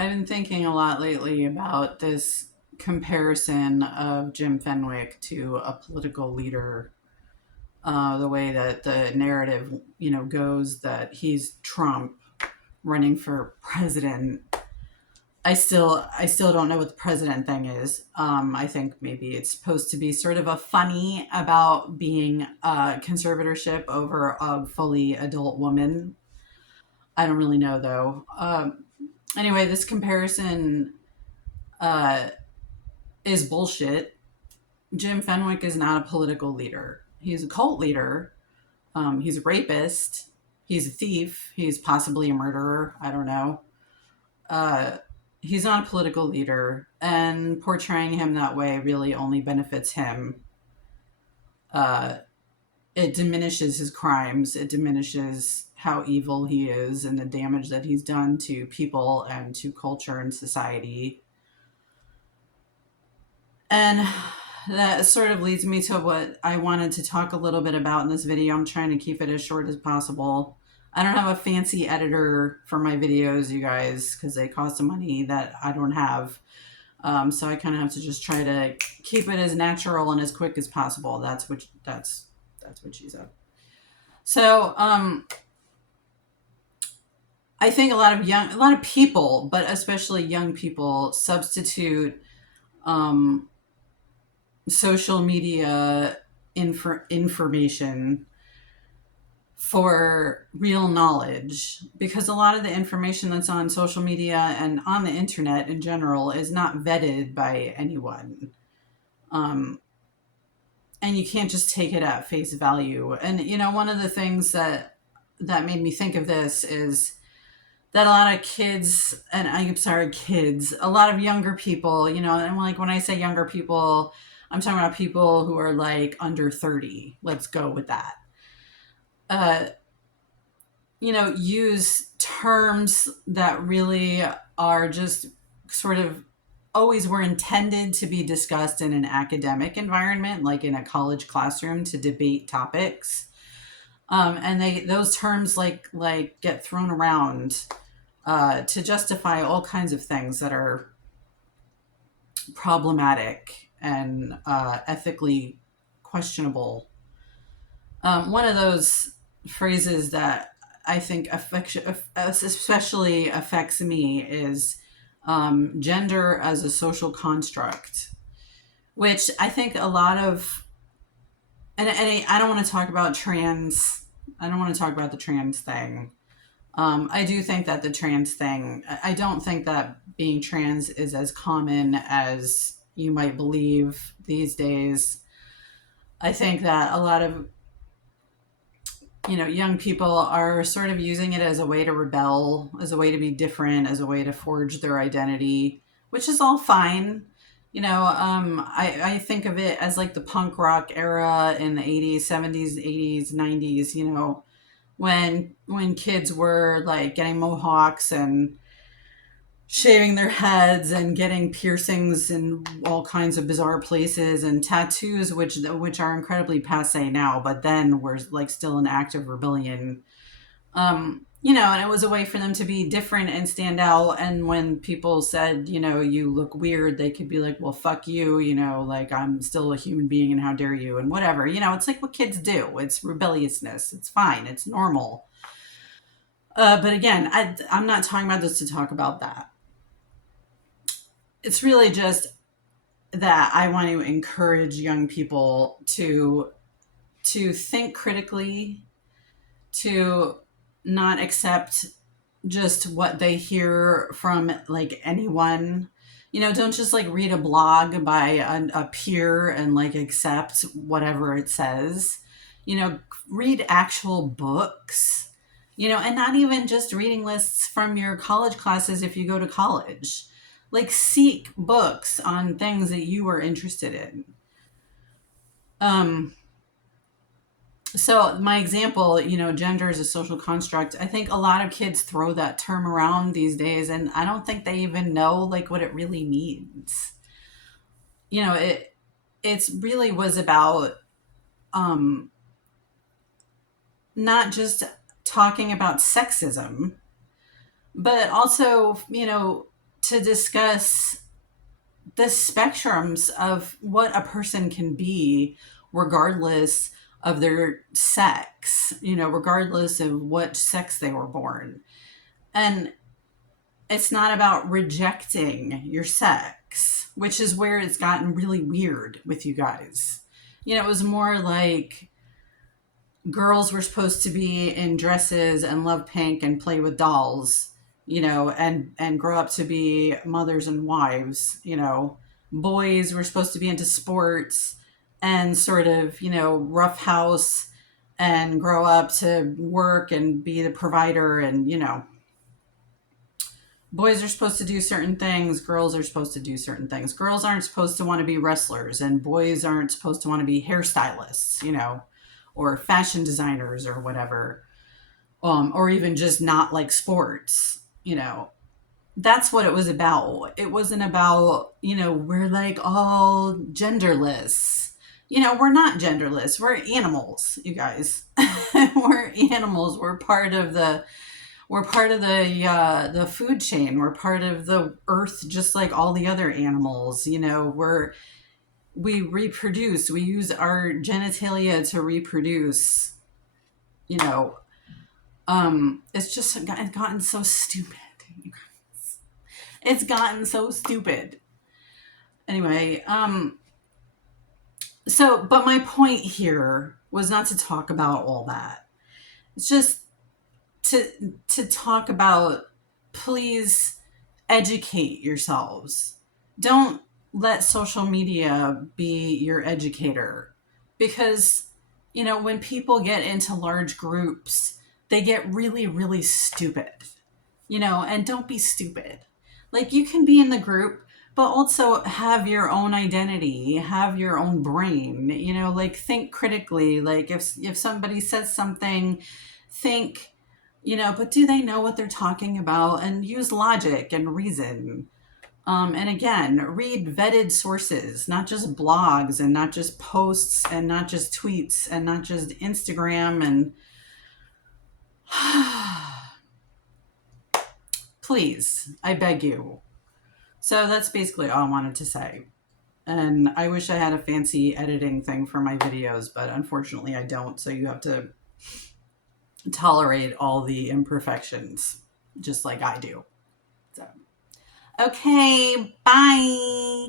I've been thinking a lot lately about this comparison of Jim Fenwick to a political leader. The way that the narrative, goes that he's Trump running for president. I still don't know what the president thing is. I think maybe it's supposed to be sort of a funny about being a conservatorship over a fully adult woman. I don't really know though. Anyway, this comparison uh, is bullshit. Jim Fenwick is not a political leader. He's a cult leader. He's a rapist. He's a thief. He's possibly a murderer. I don't know. Uh, he's not a political leader, and portraying him that way really only benefits him. Uh, it diminishes his crimes. It diminishes how evil he is and the damage that he's done to people and to culture and society. And that sort of leads me to what I wanted to talk a little bit about in this video. I'm trying to keep it as short as possible. I don't have a fancy editor for my videos, you guys, because they cost some money that I don't have. So I kind of have to just try to keep it as natural and as quick as possible. That's what she said. So I think a lot of people, but especially young people, substitute um, social media information for real knowledge, because a lot of the information that's on social media and on the internet in general is not vetted by anyone. Um, and you can't just take it at face value. And one of the things that made me think of this is that a lot of kids, and I'm sorry, kids, a lot of younger people, and like when I say younger people, I'm talking about people who are like under 30. Let's go with that. Uh, use terms that really are just sort of always were intended to be discussed in an academic environment, like in a college classroom to debate topics. And those terms like get thrown around to justify all kinds of things that are problematic and ethically questionable. One of those phrases that I think especially affects me is gender as a social construct, which I think a lot of, and I don't want to talk about trans, I don't want to talk about the trans thing. I do think that the trans thing, I don't think that being trans is as common as you might believe these days. I think that a lot of, young people are sort of using it as a way to rebel, as a way to be different, as a way to forge their identity, which is all fine. I think of it as like the punk rock era in the 80s, 70s, 80s, 90s, when kids were like getting mohawks and shaving their heads and getting piercings in all kinds of bizarre places and tattoos, which are incredibly passe now, but then were like still an act of rebellion. And it was a way for them to be different and stand out. And when people said, you look weird, they could be like, well, fuck you, like I'm still a human being and how dare you and whatever. It's like what kids do. It's rebelliousness. It's fine. It's normal. But again, I'm not talking about this to talk about that. It's really just that I want to encourage young people to think critically, to not accept just what they hear from like anyone. Don't just like read a blog by a peer and like accept whatever it says. Read actual books. And not even just reading lists from your college classes if you go to college. Like seek books on things that you are interested in. Um, so my example, gender is a social construct. I think a lot of kids throw that term around these days, and I don't think they even know like what it really means. It's really was about um, not just talking about sexism, but also, to discuss the spectrums of what a person can be regardless of their sex, regardless of what sex they were born. And it's not about rejecting your sex, which is where it's gotten really weird with you guys. It was more like girls were supposed to be in dresses and love pink and play with dolls, and grow up to be mothers and wives. Boys were supposed to be into sports and sort of, roughhouse and grow up to work and be the provider. And boys are supposed to do certain things, girls are supposed to do certain things. Girls aren't supposed to want to be wrestlers, and boys aren't supposed to want to be hairstylists, or fashion designers or whatever, or even just not like sports. That's what it was about. It wasn't about, we're like all genderless. We're not genderless. We're animals, you guys. We're animals. We're part of the food chain. We're part of the earth, just like all the other animals. We reproduce. We use our genitalia to reproduce. You know, it's just gotten so stupid. It's gotten so stupid. Anyway, but my point here was not to talk about all that. It's just to talk about, please educate yourselves. Don't let social media be your educator, because when people get into large groups, they get really, really stupid. And don't be stupid. Like, you can be in the group, but also have your own identity, have your own brain, like, think critically. Like, if somebody says something, think, but do they know what they're talking about? And use logic and reason. And again, read vetted sources, not just blogs and not just posts and not just tweets and not just Instagram. And please, I beg you. So that's basically all I wanted to say. And I wish I had a fancy editing thing for my videos, but unfortunately I don't. So you have to tolerate all the imperfections, just like I do. So, okay, bye.